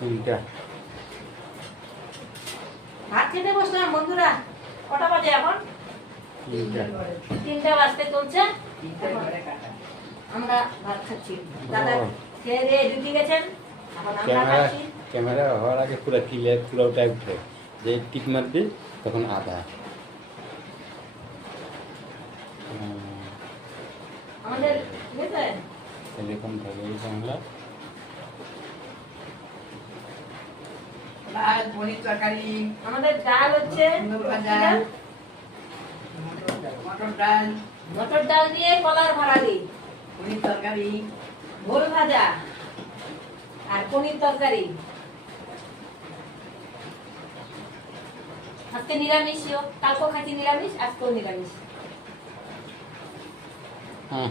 তিনটা ভাত খেতে বসলাম বন্ধুরা। কটা বাজে এখন? তিনটা 3টা বাজতে চলছে। আমরা ভাত খাচ্ছি। দাদা খেয়ে দিয়ে ডিউটি গেছেন, এখন আমরা ক্যামেরা খাচ্ছি। ক্যামেরা হওয়ার আগে পুরো ক্লিয়ার পুরোটাই উঠে, যে টিপ মারবি তখন আধা। আমাদের বুঝলে এরকম থাকে এই বাংলা। ডাল, পনির তরকারি, আমাদের ডাল হচ্ছে কুমড়ো ভাজা, মটর ডাল, মটর ডাল দিয়ে কলার ভাড়ালি, পনির তরকারি, ভোল ভাজা আর পনির তরকারি। আজকে নিরামিষ, কালকেও খাচ্ছি নিরামিষ, আজকেও নিরামিষ। হ্যাঁ